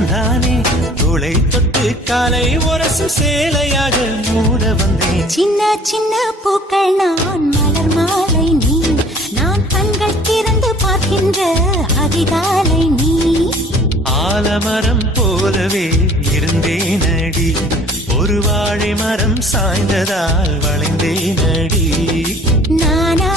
நான் தானே தோளை தொட்டு காலை உரசும் சேலையாக மூட வந்தேன். சின்ன சின்ன பூக்கள் நான் மலர் மாலை நீ, நான் கண்கள் திறந்து பார்க்கின்ற அதிகாலை நீ. ஆலமரம் போலவே இருந்தேனடி, ஒரு வாழை மரம் சாய்ந்ததால் வளைந்தேனடி. நானா